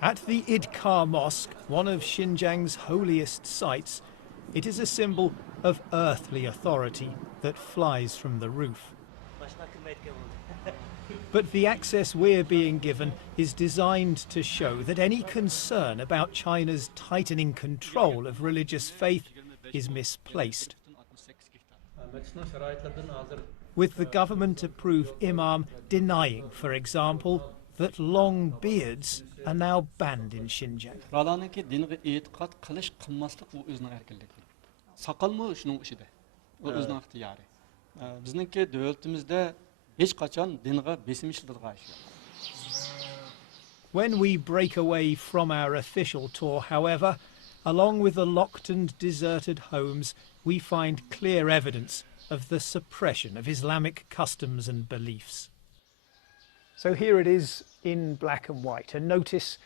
At the Idkar Mosque, one of Xinjiang's holiest sites, it is a symbol of earthly authority that flies from the roof. But the access we're being given is designed to show that any concern about China's tightening control of religious faith is misplaced. With the government-approved imam denying, for example, that long beards are now banned in Xinjiang. When we break away from our official tour, however, along with the locked and deserted homes, we find clear evidence of the suppression of Islamic customs and beliefs. So here it is in black and white, a notice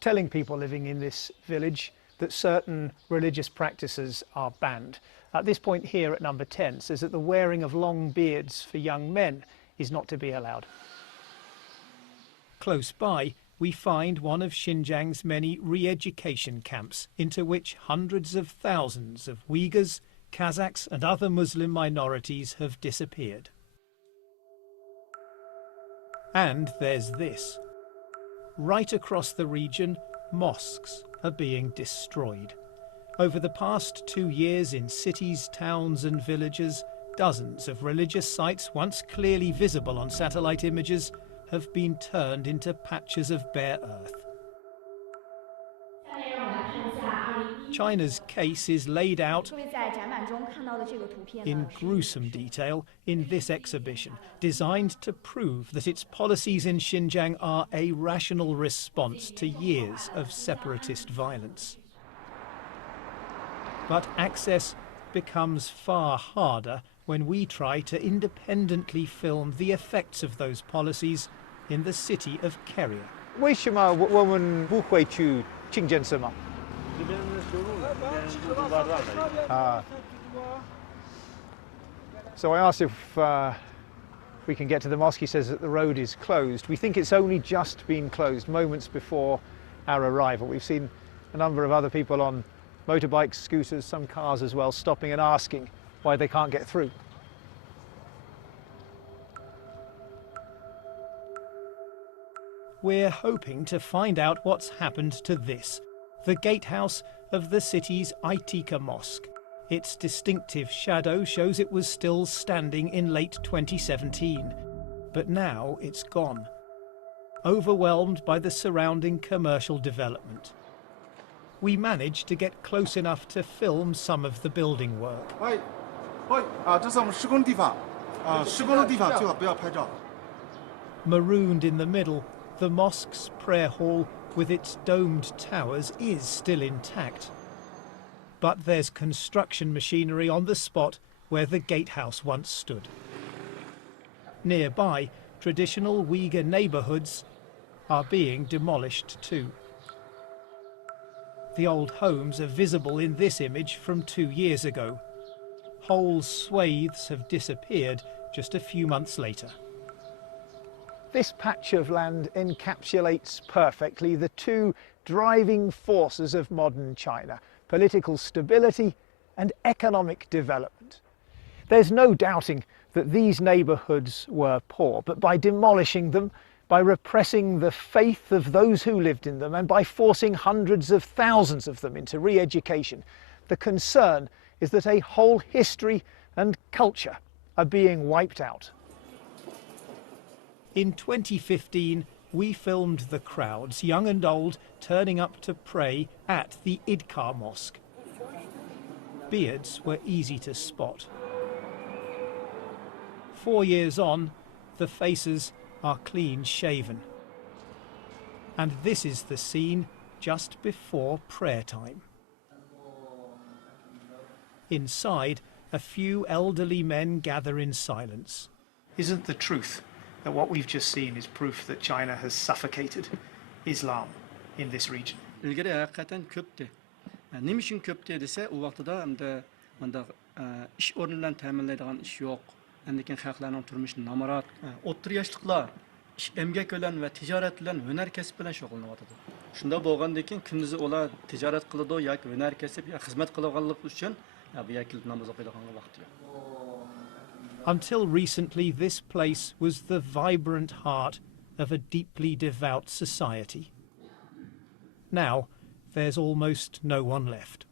telling people living in this village that certain religious practices are banned. At this point here at number 10 says that the wearing of long beards for young men is not to be allowed. Close by, we find one of Xinjiang's many re-education camps into which hundreds of thousands of Uyghurs, Kazakhs and other Muslim minorities have disappeared. And there's this. Right across the region, mosques are being destroyed. Over the past 2 years in cities, towns and villages, dozens of religious sites once clearly visible on satellite images have been turned into patches of bare earth. China's case is laid out in gruesome detail in this exhibition, designed to prove that its policies in Xinjiang are a rational response to years of separatist violence. But access becomes far harder when we try to independently film the effects of those policies in the city of Keria. 为什么我们不会去清真寺吗？ So I asked if we can get to the mosque. He says that the road is closed. We think it's only just been closed moments before our arrival. We've seen a number of other people on motorbikes, scooters, some cars as well, stopping and asking why they can't get through. We're hoping to find out what's happened to this, the gatehouse of the city's Aitika Mosque. Its distinctive shadow shows it was still standing in late 2017, but now it's gone, overwhelmed by the surrounding commercial development. We managed to get close enough to film some of the building work. Marooned in the middle, the mosque's prayer hall with its domed towers is still intact. But there's construction machinery on the spot where the gatehouse once stood. Nearby, traditional Uyghur neighbourhoods are being demolished too. The old homes are visible in this image from 2 years ago. Whole swathes have disappeared just a few months later. This patch of land encapsulates perfectly the two driving forces of modern China: political stability and economic development. There's no doubting that these neighbourhoods were poor, but by demolishing them, by repressing the faith of those who lived in them, and by forcing hundreds of thousands of them into re-education, the concern is that a whole history and culture are being wiped out. In 2015, we filmed the crowds, young and old, turning up to pray at the Idkar Mosque. Beards were easy to spot. 4 years on, the faces are clean shaven. And this is the scene just before prayer time. Inside, a few elderly men gather in silence. Isn't the truth that what we've just seen is proof that China has suffocated Islam in this region? ilgari haqiqatan ko'pdi. Nima uchun ko'pdi desa, u vaqtida manda ish o'rinlarini ta'minlaydigan ish yo'q. Lekin xalqlarning turmushi namorat. O'ttir yoshliklar emgak bilan va tijorat bilan, hunar kasb bilan shug'ullanyapti. Shunda bo'lgandan keyin kunduzi ular tijorat qiladi yoki hunar kasb yoki xizmat qilganlik uchun bu yerga kelib namoz o'qiydigan vaqti yo'q. Until recently, this place was the vibrant heart of a deeply devout society. Now, there's almost no one left.